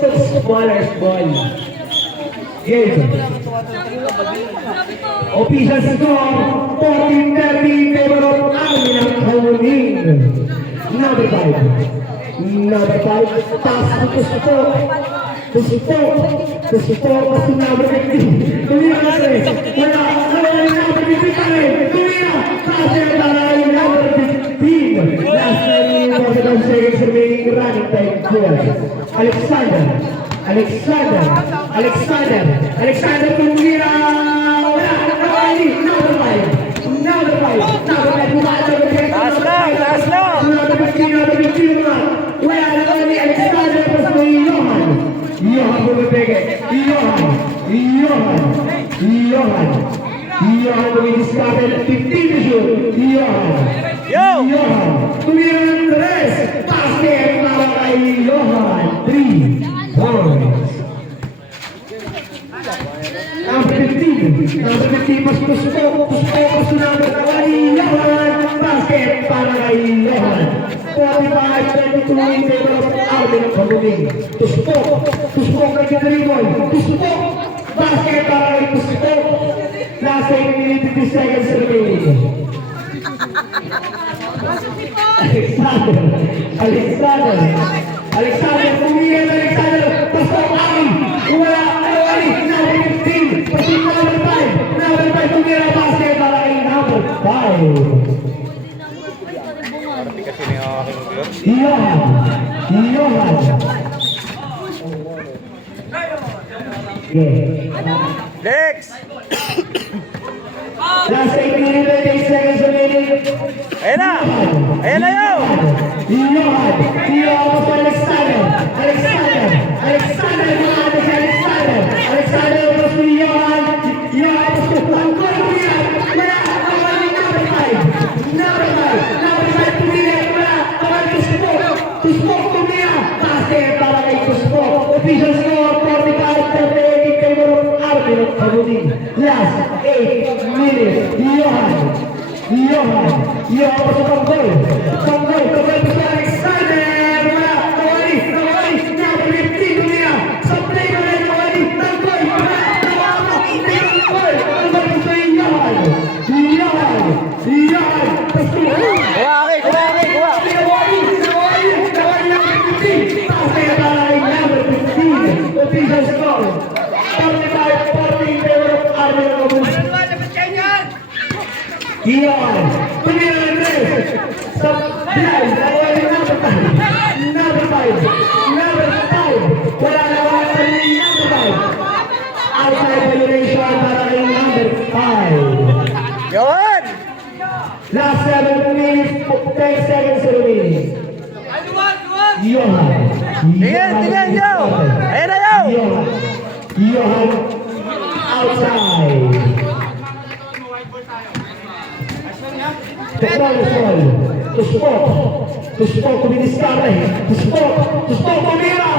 Smallest ball. Game. Official score, 14-13 favor of Almin Howling. Number 5. Number 5, pass to support. To support, pass to number 15. Tumira na rin. Wala yung number 15 pa rin. Tumira, pass yung taray number 15. Last 9 seconds remaining running time 12. Alexander Tumira. Wala, nakali, number 5. Number 5. Taas lang. Number 15 naman. Wala nakali, Alexander pas kay Johan. Johan bumibigay. Johan bumidiscover 15 to shoot. Johan. Tumira ng 3. Basket para kay Johan. 3 points. Number 15 pas tusok number kay Johan. Basket para kay Johan. 45-22 in favor of Alvin Howling. Tusok kay Dribble. Tusok. Basket para kay Tusok. Last 8 minutes 50 seconds remaining. Alexander, pumili Alexander. Pasok Ali. Wala, Ali. Number 15. Pasok number 5. Number 5 tumira basket para kay number 5. Kasi may aking glove. Johan. Lex! Last 8 minutes 8 seconds remaining. Ayan na yun! Johan pa Alexander. Alexander was to Johan was to one goal to yan. Wala, awal number 5 to Mia. Wala, awal to Spok to Mia. Basket para kay Spok. Official score 45-38 in favor of Alvin Howling. Last 8 minutes. Johan pasok ang goal. Pang-goal pa si Alexander. Wala, nawali. Number 15 to Mia. Sa play na rin, nawali. Nag-goal. Nawala. Nag-goal. Ang goal sa Johan. Kuha. Nawali number 15. Pasay na para kay number 15. Official score. 45-40 in favor of Alvin Howling. Johan, tumira ng 3. Sa blind, nawali number 5. Wala na wala sa number 5. Outside violation para kay number 5. Yun! Last 7 minutes, 10 seconds remaining. Johan. Tingnan nyo! Ayan na yun! Johan, outside. Tuspok, tumidiscover. Tuspok, tumira.